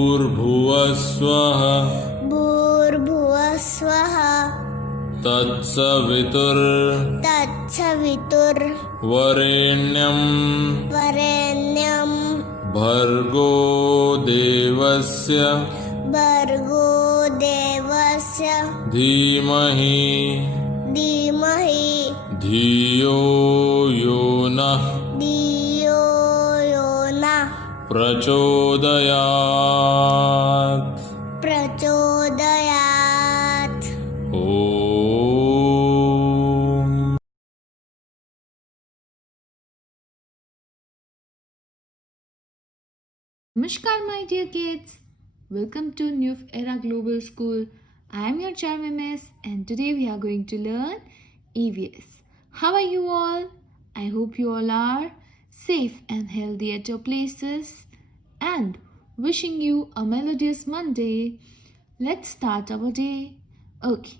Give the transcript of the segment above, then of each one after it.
भूर्भुवस्वः भूर्भुवस्वः तत्सवितुर्वरेण्यं वरेण्यं भर्गो देवस्य धीमहि धियो यो नः प्रचोदयात् ओम। Namaskar, my dear kids. Welcome to New Era Global School. I am your charm MS, and today we are going to learn EVS. How are you all? I hope you all are safe and healthy at your places, and wishing you a melodious Monday. Let's start our day. Okay,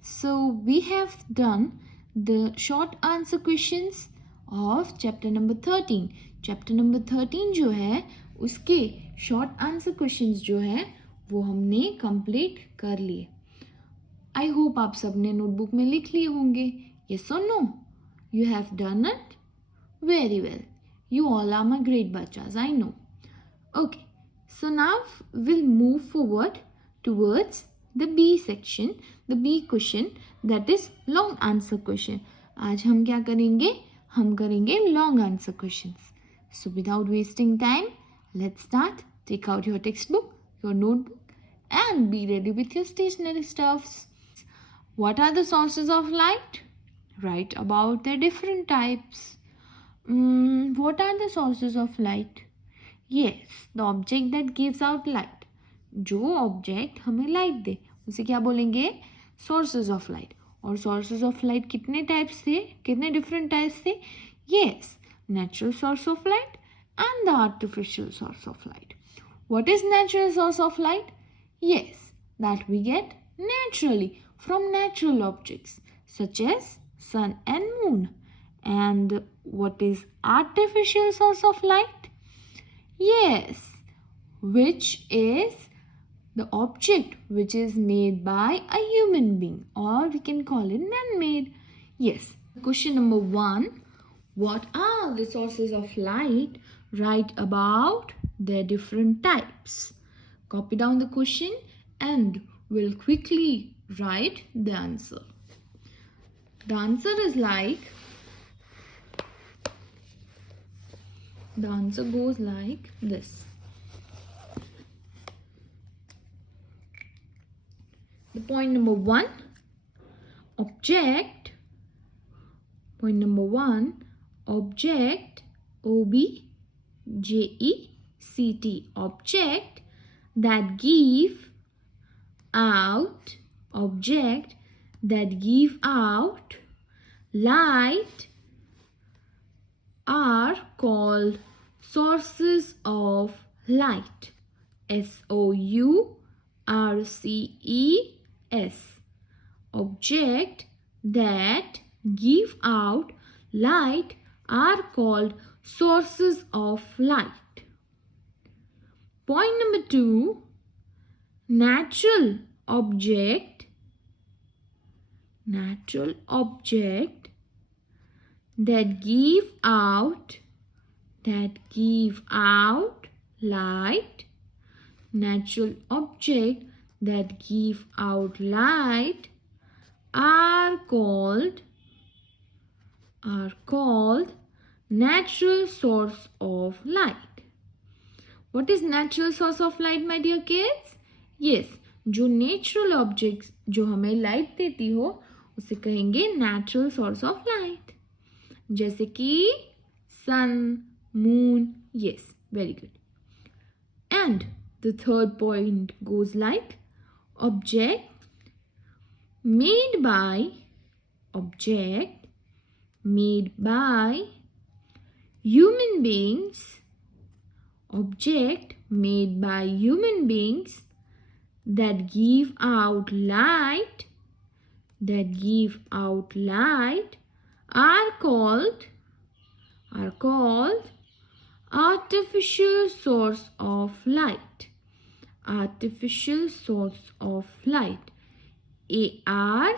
so we have done the short answer questions of chapter number 13. Chapter number 13 जो है उसके short answer questions जो है वो हमने complete कर लिए. I hope आप सबने नोटबुक में लिख लिए होंगे. यस और no? You have done it very well. You all are my great बच्चास, I know. Okay, so now will move forward towards the B section, the B question, that is long answer question. आज हम क्या करेंगे? हम करेंगे long answer questions. So without wasting time, let's start. Take out your textbook, your notebook, and be ready with your stationery stuffs. What are the sources of light? Write about their different types. What are the sources of light? Yes, the object that gives out light. जो object हमें light दे उसे क्या बोलेंगे? Sources of light. और sources of light कितने types थे? कितने different types थे? Yes, natural source of light and the artificial source of light. What is natural source of light? Yes, that we get naturally from natural objects such as sun and moon. And what is artificial source of light? Yes, which is the object which is made by a human being, or we can call it man-made. Yes. Question number 1. What are the sources of light? Write about their different types. Copy down the question and we'll quickly write the answer. The answer is like, the answer goes like this. The point number 1, object. Point number 1, object, object, object that give out, object that give out light are called sources of light. SOURCES. Object that give out light are called sources of light. Point number 2, natural object that give out light, natural object that give out light are called natural source of light. What is natural source of light, my dear kids? Yes, जो natural objects जो हमें light देती हो उसे कहेंगे natural source of light. जैसे कि sun, moon. Yes, very good. And the third point goes like, object made by human beings, object made by human beings that give out light that give out light are called artificial source of light. Artificial source of light. ARTIFICIAL.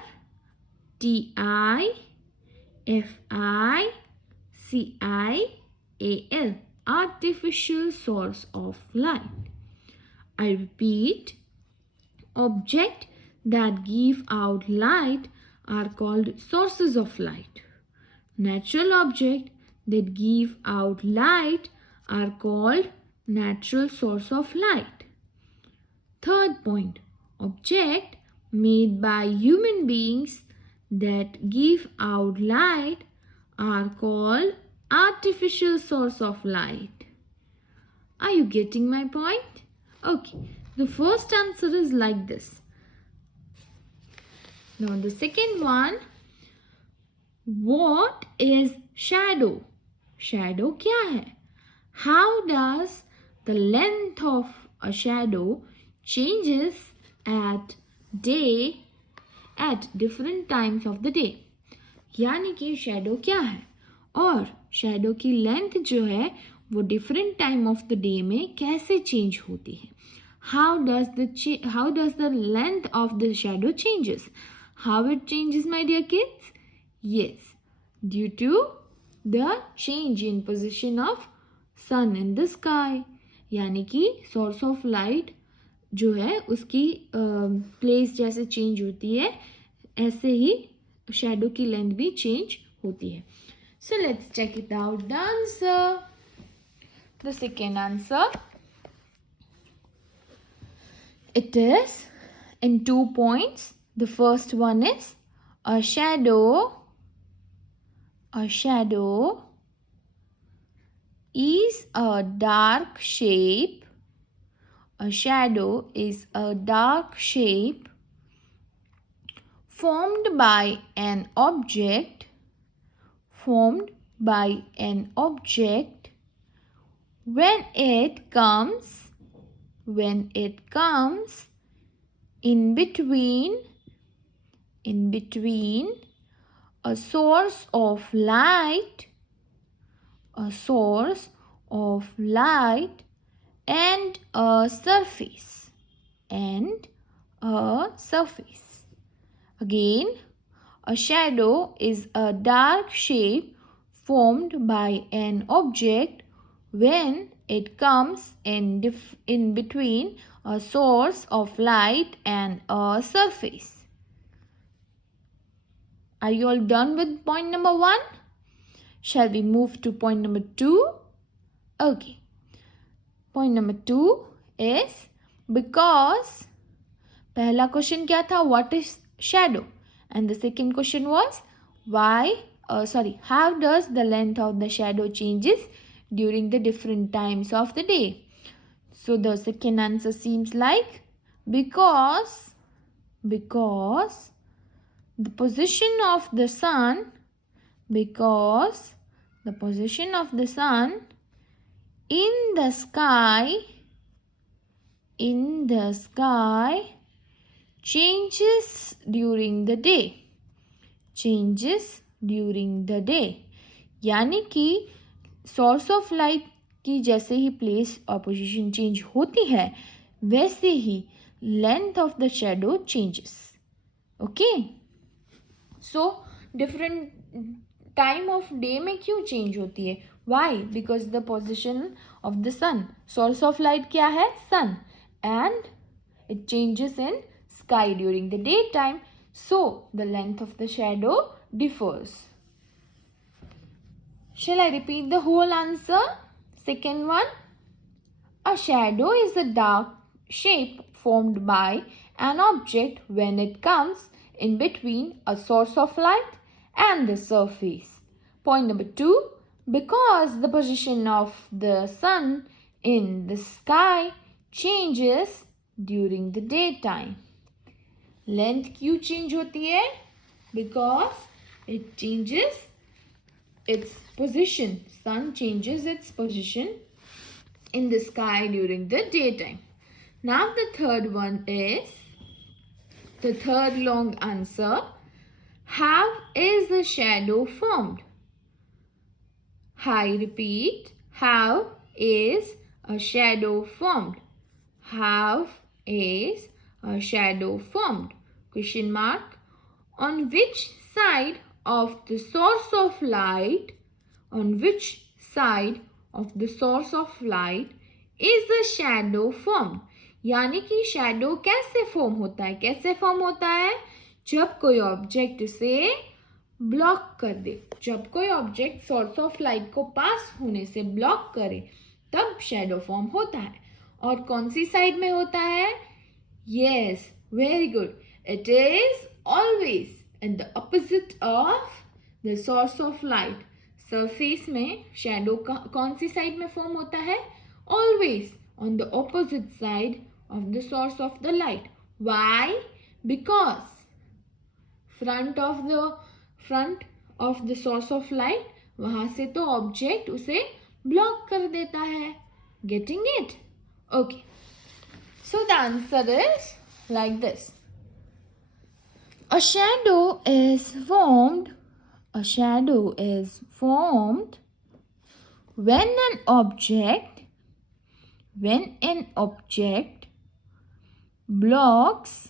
Artificial source of light. I repeat, objects that give out light are called sources of light. Natural objects that give out light are called natural source of light. Third point, object made by human beings that give out light are called artificial source of light. Are you getting my point? Okay, the first answer is like this. Now the second one, what is shadow? Shadow क्या है? How does the length of a shadow changes at different times of the day? यानी कि shadow क्या है और shadow की length जो है वो different time of the day में कैसे चेंज होती है. how does the length of the shadow changes? How it changes, my dear kids? Yes, due to the change in position of sun in the sky. यानी कि source of light जो है उसकी place जैसे change होती है ऐसे ही shadow की लेंथ भी चेंज होती है. So let's check it out. The answer. The second answer. It is in 2 points. The first one is a shadow is a dark shape. A shadow is a dark shape formed by an object when it comes in between a source of light and a surface. Again, a shadow is a dark shape formed by an object when it comes in between a source of light and a surface. Are you all done with point number 1? Shall we move to point number 2? Okay. Point number 2 is because पहला question क्या था? What is shadow? And the second question was how does the length of the shadow changes during the different times of the day? So the second answer seems like because the position of the sun in the sky changes during the day. यानी कि source of light की जैसे ही place और position change होती है वैसे ही length of the shadow changes. Okay, so different time of day में क्यों चेंज होती है? Why? Because the position of the sun. Source of light क्या है? Sun. And it changes in sky during the daytime, so the length of the shadow differs. Shall I repeat the whole answer? Second one, a shadow is a dark shape formed by an object when it comes in between a source of light and the surface. Point number 2, because the position of the sun in the sky changes during the daytime. Length क्यों change होती है? Because it changes its position. Sun changes its position in the sky during the daytime. Now the third one is the third long answer. How is the shadow formed? I repeat, how is a shadow formed? How is a shadow formed? Question mark. On which side of the source of light, on which side of the source of light is the shadow formed? यानी कि shadow कैसे form होता है? कैसे form होता है? जब कोई ऑब्जेक्ट से ब्लॉक कर दे, जब कोई ऑब्जेक्ट सोर्स ऑफ लाइट को पास होने से ब्लॉक करे तब शैडो फॉर्म होता है. और कौन सी साइड में होता है? Yes, very good. It is always in the opposite of the source of light. Surface में शैडो कौन सी साइड में फॉर्म होता है? Always on the opposite side of the source of the light. Why? Because front of the source of light, वहां से तो object उसे block कर देता है. Getting it? Okay. So the answer is like this. A shadow is formed when an object blocks.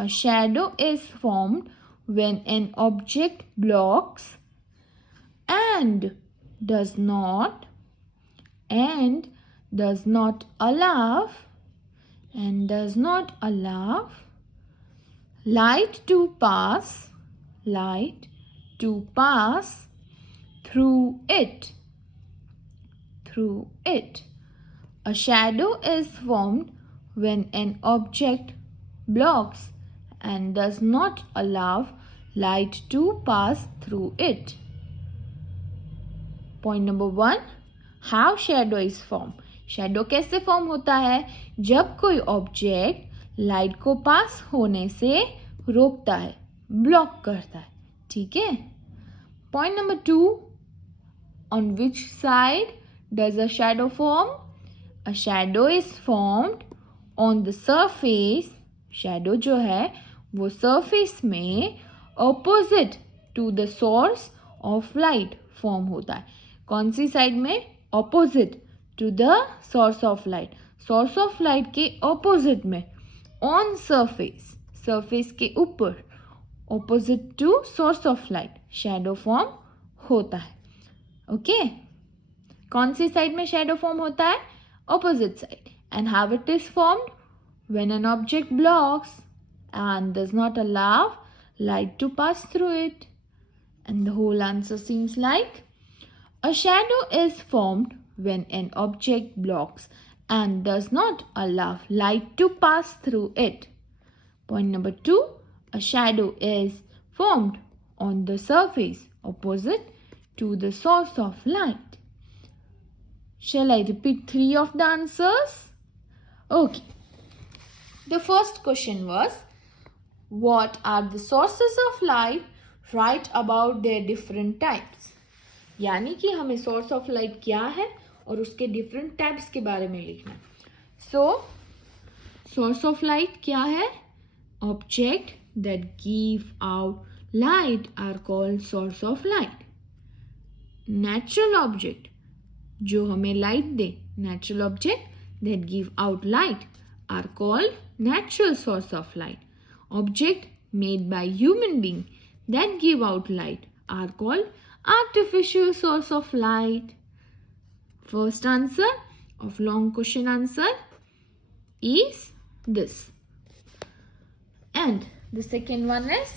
A shadow is formed when an object blocks and does not allow light to pass through it. A shadow is formed when an object blocks and does not allow light to pass through it. Point number 1. How shadow is formed? Shadow कैसे form होता है? जब कोई object light को pass होने से रोकता है, ब्लॉक करता है. ठीक है. Point number 2. On which side does a shadow form? A shadow is formed on the surface. Shadow जो है वो surface में opposite to the source of light form होता है. कौन सी साइड में? Opposite to the source of light. Source of light के opposite में. On surface. Surface के ऊपर. Opposite to source of light. Shadow form होता है. Okay? कौन सी साइड में shadow form होता है? Opposite side. And how it is formed? When an object blocks and does not allow light to pass through it. And the whole answer seems like a shadow is formed when an object blocks and does not allow light to pass through it. Point number 2. A shadow is formed on the surface opposite to the source of light. Shall I repeat 3 of the answers? Okay. The first question was, what are the sources of light? Write about their different types. यानी कि हमें source of light क्या है और उसके different types के बारे में लिखना. So, source of light क्या है? Object that give out light are called source of light. Natural object जो हमें light they, natural object that give out light are called natural source of light. Object made by human being that give out light are called artificial source of light. First answer of long question answer is this. And the second one is,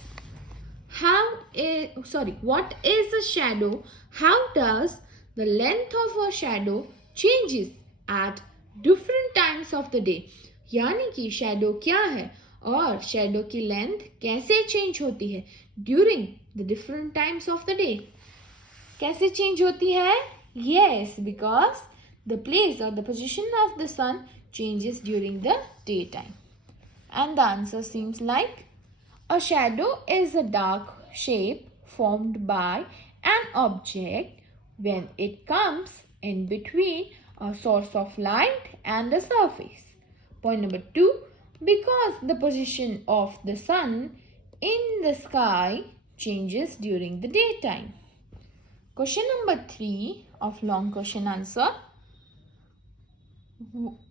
what is a shadow? How does the length of a shadow changes at different times of the day? यानी कि shadow क्या है और shadow की length कैसे change होती है during the different times of the day. कैसे चेंज होती है? Yes, because the place or the position of the sun changes during the daytime. And the answer seems like a shadow is a dark shape formed by an object when it comes in between a source of light and the surface. Point number 2, because the position of the sun in the sky changes during the daytime. Question number 3 of long question answer.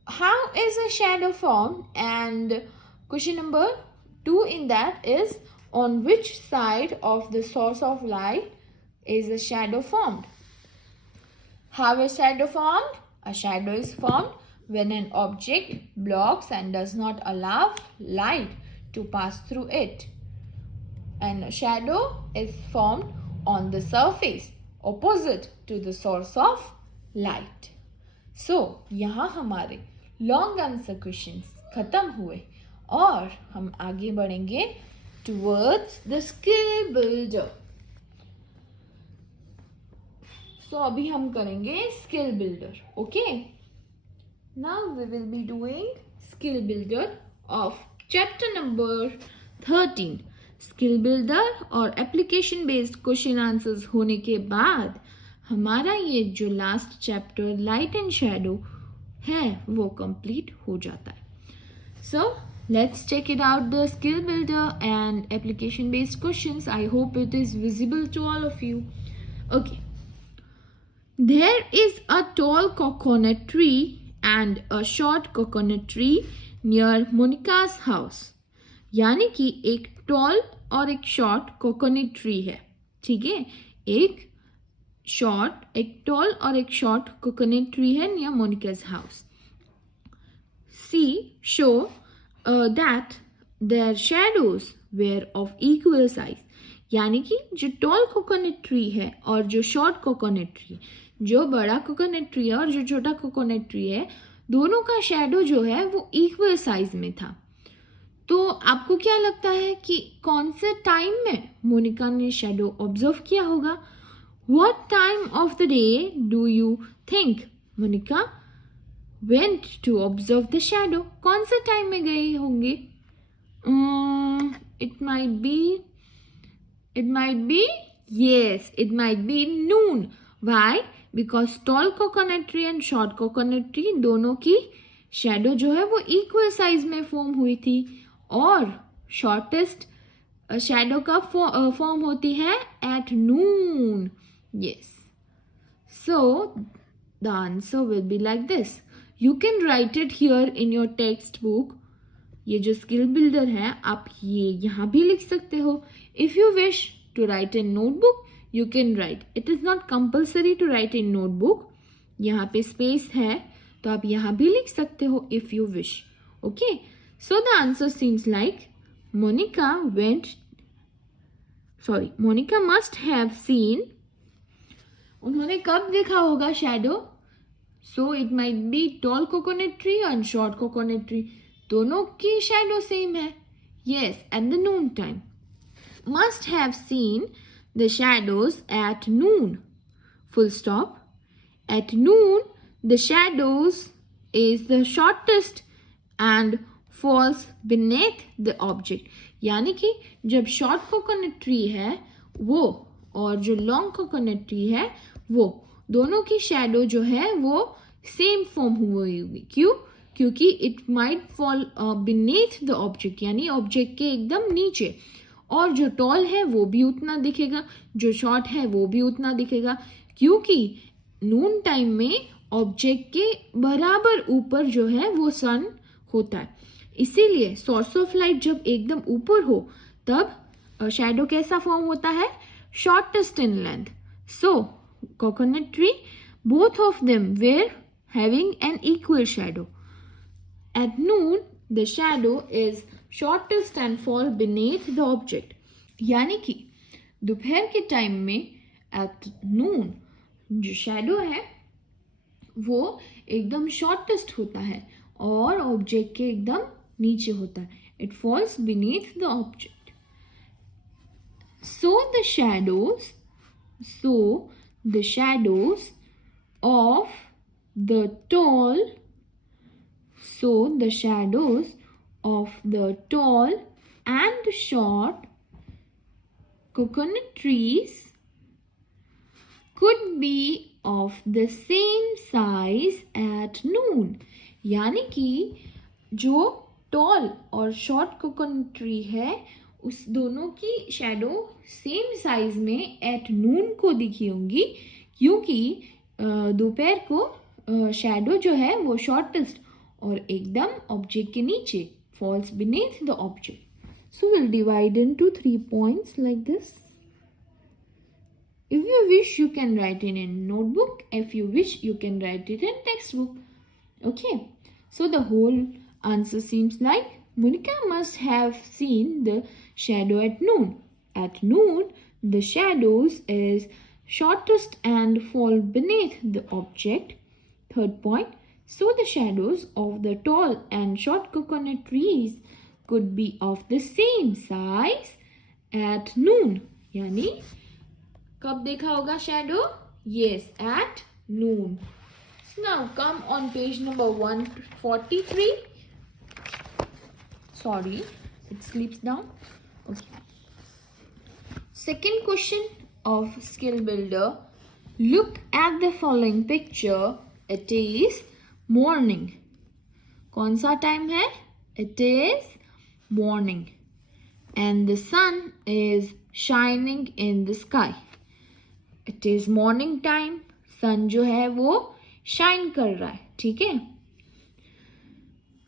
How is a shadow formed? And question number 2 in that is, on which side of the source of light is a shadow formed? How is shadow formed? A shadow is formed when an object blocks and does not allow light to pass through it. And a shadow is formed on the surface opposite to the source of light. So, यहाँ हमारे long answer questions खत्म हुए और हम आगे बढ़ेंगे towards the skill builder. So अभी हम करेंगे skill builder. Okay, now we will be doing skill builder of chapter number 13. Skill builder और एप्लीकेशन बेस्ड क्वेश्चन आंसर्स होने के बाद हमारा ये जो last chapter light and shadow है वो कंप्लीट हो जाता है. सो let's check it out, the skill builder and application based questions. I hope it is visible to all of you. Okay, there is a tall coconut tree and a short coconut tree near Monica's house. यानी कि एक tall और एक short coconut tree है. ठीक है, एक tall और एक शॉर्ट कोकोनट ट्री है near Monica's house. See show that their shadows were of equal size. यानी कि जो टॉल कोकोनट ट्री है और जो शॉर्ट कोकोनट ट्री, जो बड़ा कोकोनट ट्री है और जो छोटा कोकोनट ट्री है, दोनों का शैडो जो है वो इक्वल साइज में था. तो आपको क्या लगता है कि कौन से टाइम में मोनिका ने शैडो ऑब्जर्व किया होगा? What time of the day do you think Monica went to observe the shadow? कौन से टाइम में गई होंगी? It might be noon. Why? Because tall coconut tree and short coconut tree दोनों की शैडो जो है वो इक्वल साइज में फॉर्म हुई थी और शॉर्टेस्ट शैडो का फॉर्म होती है at noon. Yes. So the answer will be like this. You can write it here in your textbook. ये जो skill builder है आप ये यहाँ भी लिख सकते हो. If you wish to write in notebook, you can write. It is not compulsory to write in notebook. यहाँ पे space है तो आप यहाँ भी लिख सकते हो if you wish. Okay. So the answer seems like Monica must have seen. उन्होंने कब देखा होगा shadow? So it might be tall coconut tree and short coconut tree, दोनों की शैडो सेम है. Yes, at the noon time. Must have seen the shadows at noon. Full stop. At noon the shadows is the shortest and falls beneath the object. यानी कि जब short coconut tree है वो और जो long coconut tree है वो दोनों की शैडो जो है वो सेम फॉर्म हुई होगी. क्यों? क्योंकि it might fall beneath the object, यानी ऑब्जेक्ट के एकदम नीचे. और जो टॉल है वो भी उतना दिखेगा, जो शॉर्ट है वो भी उतना दिखेगा, क्योंकि नून टाइम में ऑब्जेक्ट के बराबर ऊपर जो है वो सन होता है. इसीलिए सोर्स ऑफ लाइट जब एकदम ऊपर हो तब शैडो कैसा फॉर्म होता है? Shortest in length. So, coconut tree, both of them were having an equal shadow. At noon, the shadow is shortest and fall beneath the object. यानी कि दोपहर के टाइम में at noon जो शैडो है वो एकदम शॉर्टेस्ट होता है और ऑब्जेक्ट के एकदम नीचे होता है. It falls beneath the object. So the shadows of the tall and short coconut trees could be of the same size at noon. यानी कि जो टॉल और शॉर्ट कोकोनट ट्री है उस दोनों की शेडो सेम साइज में एट नून को दिखी होंगी, क्योंकि दोपहर को शेडो जो है वो शॉर्टेस्ट और एकदम ऑब्जेक्ट के नीचे, falls beneath the object. So we'll divide into 3 points like this. If you wish, you can write it in notebook. If you wish, you can write it in textbook. Okay. So the whole answer seems like Monica must have seen the shadow at noon. At noon, the shadows is shortest and fall beneath the object. Third point. So the shadows of the tall and short coconut trees could be of the same size at noon. यानी कब देखा होगा shadow? Yes, at noon. So now come on page number 143. Sorry, it slips down. Okay. Second question of skill builder. Look at the following picture. It is morning. कौन सा time है? It is morning and the sun is shining in the sky. It is morning time. sun जो है वो shine कर रहा है. ठीक है.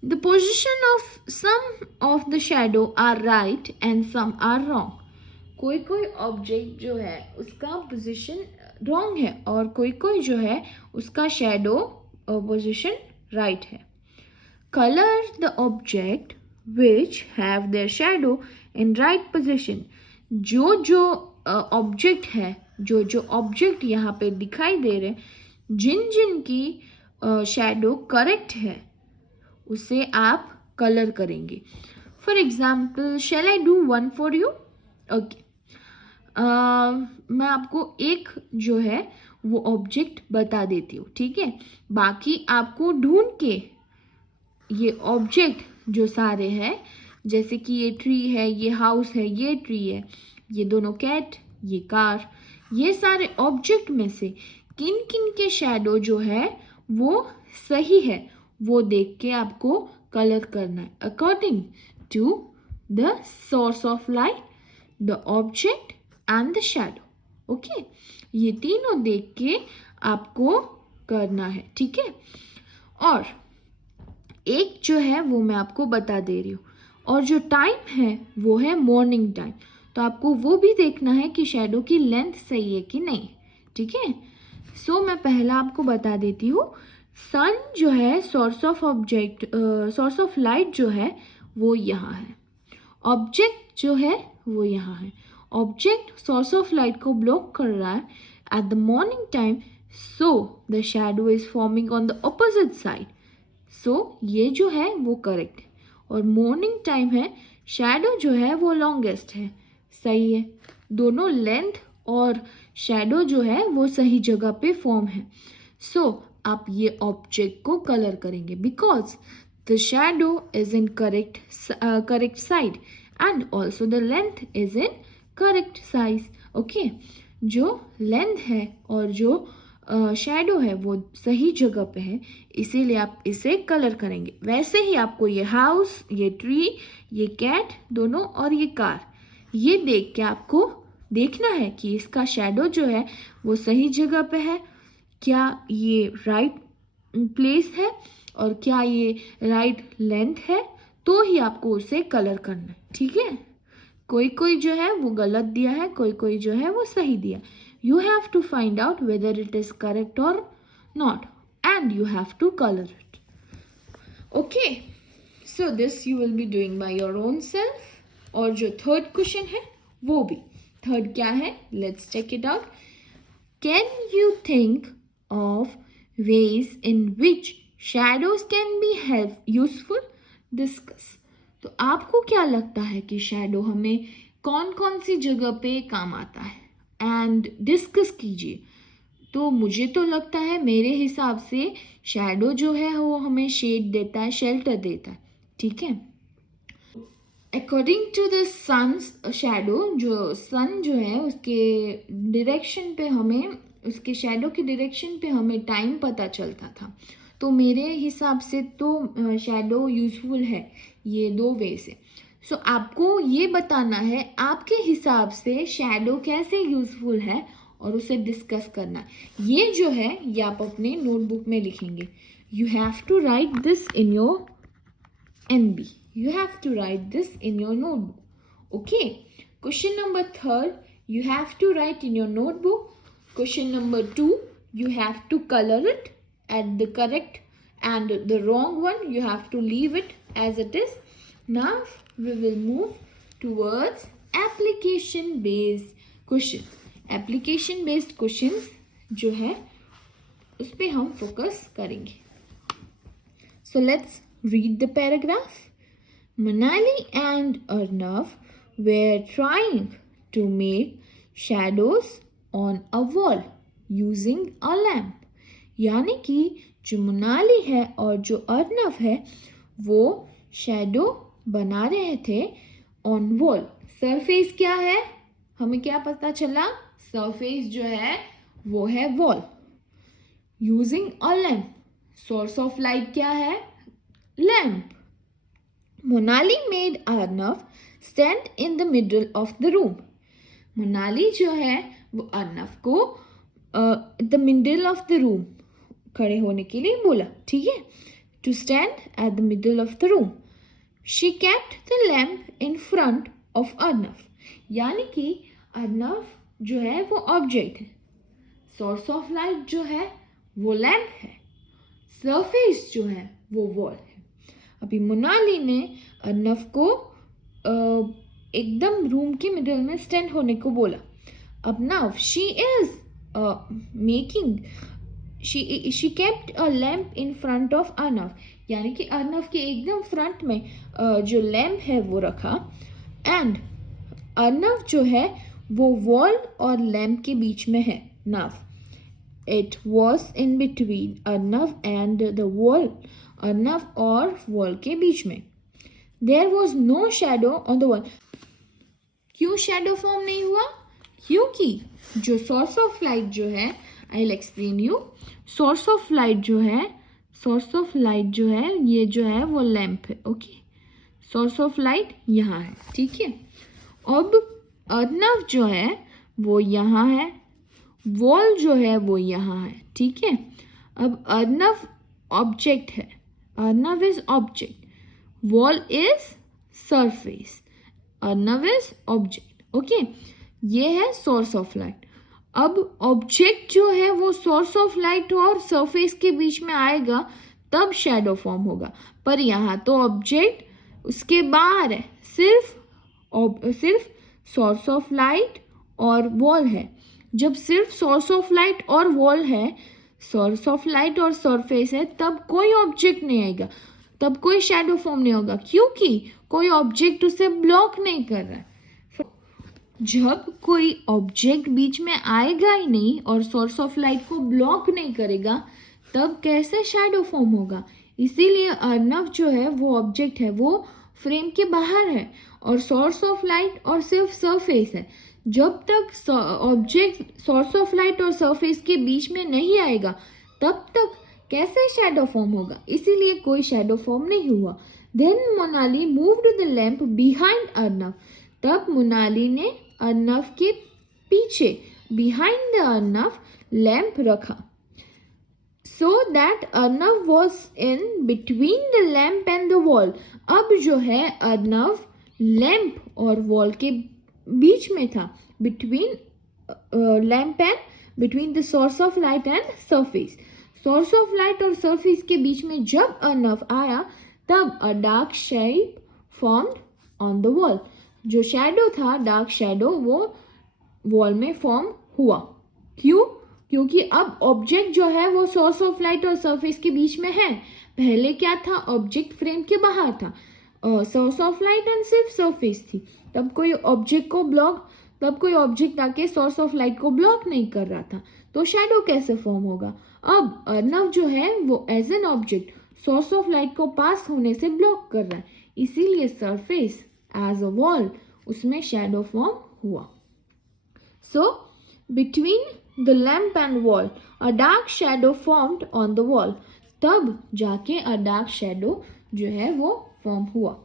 The position of some of the shadow are right and some are wrong. कोई कोई ऑब्जेक्ट जो है उसका पोजीशन रॉन्ग है और कोई कोई जो है उसका शेडो पोजीशन राइट है. Color the object which have their shadow in right position. जो ऑब्जेक्ट है, जो ऑब्जेक्ट यहाँ पे दिखाई दे रहे, जिन की शेडो करेक्ट है उसे आप कलर करेंगे. For example, shall I do one for you? Okay, मैं आपको एक जो है वो ऑब्जेक्ट बता देती हूँ. ठीक है, बाकी आपको ढूंढ के ये ऑब्जेक्ट जो सारे हैं, जैसे कि ये ट्री है, ये हाउस है, ये ट्री है, ये दोनों कैट, ये कार, ये सारे ऑब्जेक्ट में से किन किन के शेडो जो है वो सही है वो देख के आपको कलर करना है according to the source of light, the object and the shadow. Okay, ये तीनों देख के आपको करना है. ठीक है, और एक जो है वो मैं आपको बता दे रही हूँ और जो टाइम है वो है मॉर्निंग टाइम. तो आपको वो भी देखना है कि शेडो की लेंथ सही है कि नहीं. ठीक है, सो मैं पहला आपको बता देती हूँ. सन जो है source of object, source of light जो है वो यहाँ है. ऑब्जेक्ट जो है वो यहाँ है. ऑब्जेक्ट सोर्स ऑफ लाइट को ब्लॉक कर रहा है at the morning time, so the shadow is forming on the opposite side. So ये जो है वो करेक्ट है. और मॉर्निंग टाइम है, शेडो जो है वो लॉन्गेस्ट है. सही है, दोनों लेंथ और शेडो जो है वो सही जगह पे फॉर्म है. सो आप ये ऑब्जेक्ट को कलर करेंगे because the shadow is in correct side and also the length is in correct size. Okay, जो लेंथ है और जो शेडो है वो सही जगह पे है, इसीलिए आप इसे कलर करेंगे. वैसे ही आपको ये हाउस, ये ट्री, ये कैट दोनों और ये कार, ये देख के आपको देखना है कि इसका शेडो जो है वो सही जगह पे है, क्या ये राइट प्लेस है और क्या ये राइट लेंथ है, तो ही आपको उसे कलर करना है. ठीक है, कोई कोई जो है वो गलत दिया है, कोई कोई जो है वो सही दिया. You have to find out whether it is correct or not and you have to color it. Okay, so this you will be doing by your own self. और जो थर्ड क्वेश्चन है वो भी, थर्ड क्या है, let's check it out. Can you think of ways in which shadows can be useful? Discuss. तो आपको क्या लगता है कि शेडो हमें कौन कौन सी जगह पे काम आता है एंड डिस्कस कीजिए. तो मुझे तो लगता है, मेरे हिसाब से शेडो जो है वो हमें शेड देता है, शेल्टर देता है. ठीक है, according to the sun's shadow, जो सन जो है उसके डायरेक्शन पे हमें, उसके शेडो के डायरेक्शन पे हमें टाइम पता चलता था. तो मेरे हिसाब से तो शेडो यूजफुल है ये दो वे से. सो आपको ये बताना है आपके हिसाब से शैडो कैसे यूजफुल है और उसे डिस्कस करना है। ये जो है ये आप अपने नोटबुक में लिखेंगे। You have to write this in your NB. You have to write this in your notebook. Okay. Question number 3, you have to write in your notebook. Question number 2, you have to color it at the correct, and the wrong one you have to leave it as it is. Now we will move towards application based questions. Application based questions जो है उस पे हम focus करेंगे. So let's read the paragraph. Manali and Arnav were trying to make shadows on a wall using a lamp. यानी कि जो मनाली है और जो अर्नव है वो शैडो बना रहे थे ऑन वॉल. सरफेस क्या है, हमें क्या पता चला? सरफेस जो है वो है wall. Using a lamp. Source of light क्या है? Lamp. Monali made Arnav stand in the middle of the room. Monali जो है वो अर्नव को the middle of the room खड़े होने के लिए बोला. ठीक है, to stand at the middle of the room. She kept the lamp in front of Arnav. यानी कि अर्नव जो है वो ऑब्जेक्ट है, सोर्स ऑफ लाइट जो है वो लैम्प है, सरफेस जो है वो वॉल है. अभी मोनाली ने अर्नव को एकदम रूम के मिडल में स्टैंड होने को बोला. अब now she is making she kept a lamp in front of Arnav. यानी कि अर्नव के एकदम फ्रंट में जो लैम्प है वो रखा. एंड अर्नव जो है वो वॉल और लैम्प के बीच में है. Now it was in between Arnav and the wall. Arnav और वॉल के बीच में. There was no shadow on the wall. क्यों शैडो फॉर्म नहीं हुआ? क्योंकि जो सोर्स ऑफ लाइट जो है, I will explain you. Source of light जो है ये जो है वो लैम्प है. ओके, सोर्स ऑफ लाइट यहाँ है. ठीक है, अब अर्नव जो है वो यहाँ है, वॉल जो है वो यहाँ है. ठीक है, अब अर्नव ऑब्जेक्ट है. Arnav is object, wall is surface, Arnav is object. Okay, ये है सोर्स ऑफ लाइट. अब ऑब्जेक्ट जो है वो सोर्स ऑफ लाइट और सरफेस के बीच में आएगा तब शैडो फॉर्म होगा. पर यहाँ तो ऑब्जेक्ट उसके बाहर है, सिर्फ सोर्स ऑफ लाइट और वॉल है. जब सिर्फ सोर्स ऑफ लाइट और वॉल है, सोर्स ऑफ लाइट और सरफेस है, तब कोई ऑब्जेक्ट नहीं आएगा, तब कोई शैडो फॉर्म नहीं होगा, क्योंकि कोई ऑब्जेक्ट उसे ब्लॉक नहीं कर रहा है. जब कोई ऑब्जेक्ट बीच में आएगा ही नहीं और सोर्स ऑफ लाइट को ब्लॉक नहीं करेगा, तब कैसे शैडो फॉर्म होगा? इसीलिए अर्नव जो है वो ऑब्जेक्ट है, वो फ्रेम के बाहर है, और सोर्स ऑफ लाइट और सिर्फ सरफेस है. जब तक ऑब्जेक्ट सोर्स ऑफ लाइट और सरफेस के बीच में नहीं आएगा, तब तक कैसे शैडो फॉर्म होगा? इसीलिए कोई शैडो फॉर्म नहीं हुआ. Then Monali moved the lamp behind Arnav. तब मोनाली ने अर्नव के पीछे, बिहाइंड द अर्नव, लैम्प रखा. So that Arnav was in between the lamp and the wall. अब जो है अर्नव लैम्प और वॉल के बीच में था, between lamp and between the source of light and surface. Source of light और सरफेस के बीच में जब अर्नव आया, तब अ dark shape formed on the wall. जो शैडो था, डार्क शैडो, वो वॉल में फॉर्म हुआ. क्यों? क्योंकि अब ऑब्जेक्ट जो है वो सोर्स ऑफ लाइट और सरफेस के बीच में है. पहले क्या था? ऑब्जेक्ट फ्रेम के बाहर था, सोर्स ऑफ लाइट एंड सिर्फ सरफेस थी. तब कोई ऑब्जेक्ट आके सोर्स ऑफ लाइट को ब्लॉक नहीं कर रहा था, तो शैडो कैसे फॉर्म होगा? अब अर्नव जो है वो as an object source of light को पास होने से ब्लॉक कर रहा है, इसीलिए सरफेस एज अ वॉल, उसमें शैडो फॉर्म हुआ. So between the lamp and wall a dark shadow formed on the wall. तब जाके अ डार्क शैडो जो है वो फॉर्म हुआ.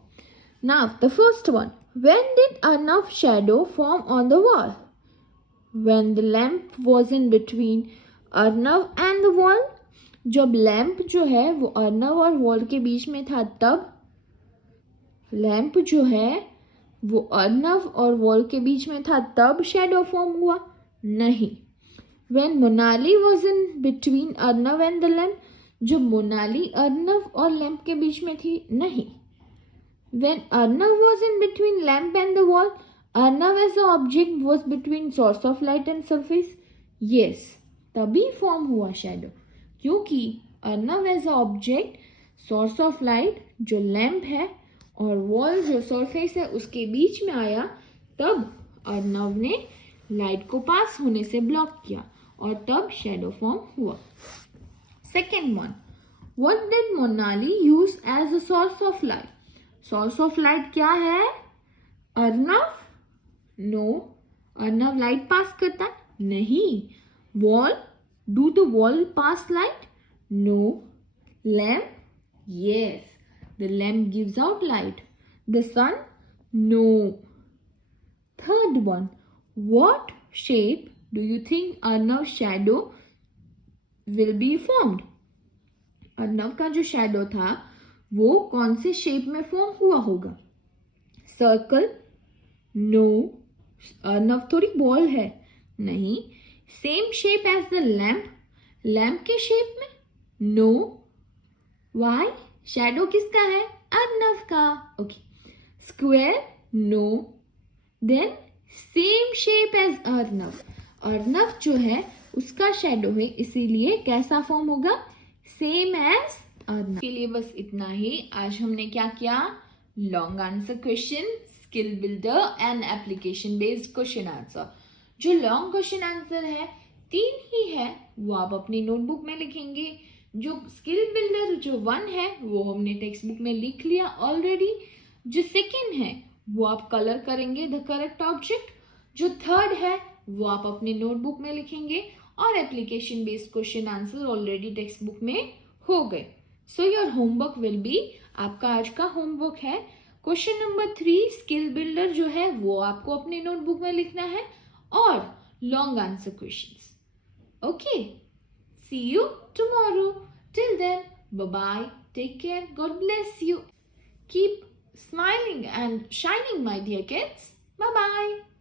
Now, the first one. When did Arnav's shadow form on the wall? When the lamp was in between Arnav and the wall. जब lamp जो है वो अर्नव और वॉल के बीच में था तब. लैंप जो है वो अर्नव और वॉल के बीच में था तब शैडो फॉर्म हुआ. नहीं. When Monali was in between Arnav and the lamp. जब मोनाली अर्नव और लैंप के बीच में थी. नहीं. When Arnav was in between lamp and the wall, Arnav as an object was between source of light and surface. Yes, तभी फॉर्म हुआ शैडो, क्योंकि Arnav as an object, source of light जो lamp है और wall जो surface है उसके बीच में आया, तब अर्नव ने लाइट को पास होने से ब्लॉक किया और तब शैडो फॉर्म हुआ. Second one. What did Monali use as a source of light? Source of light क्या है? Arnav? No. Arnav light pass करता है? नहीं. Wall? Do the wall pass light? No. Lamp? Yes. The lamp gives out light. The sun? No. Third one. What shape do you think Arnav shadow will be formed? Arnav का जो shadow था वो कौन से shape में फॉर्म हुआ होगा? Circle? No. Arnav थोड़ी बॉल है. नहीं. Same shape as the lamp? Lamp के शेप में? नो. वाई? शैडो किसका है? अर्नव का. Okay. Square? No. Then same shape as Arnav. Arnav जो है उसका शैडो है, इसीलिए कैसा फॉर्म होगा? Same as Arnav. के लिए बस इतना ही. आज हमने क्या किया? Long answer question, skill builder and application based question answer. जो लॉन्ग क्वेश्चन आंसर है 3 ही है, वो आप अपनी नोटबुक में लिखेंगे. जो स्किल बिल्डर जो 1 है वो हमने टेक्स्ट बुक में लिख लिया ऑलरेडी. जो सेकेंड है वो आप कलर करेंगे द करेक्ट ऑब्जेक्ट. जो थर्ड है वो आप अपनी नोटबुक में लिखेंगे और application based question answer already text book में हो गए. So your homework will be, आपका आज का होमवर्क है क्वेश्चन नंबर 3 स्किल बिल्डर जो है वो आपको अपनी नोटबुक में लिखना है और long answer questions. Okay, see you tomorrow. Till then, bye bye, take care, God bless you, keep smiling and shining, my dear kids. Bye bye.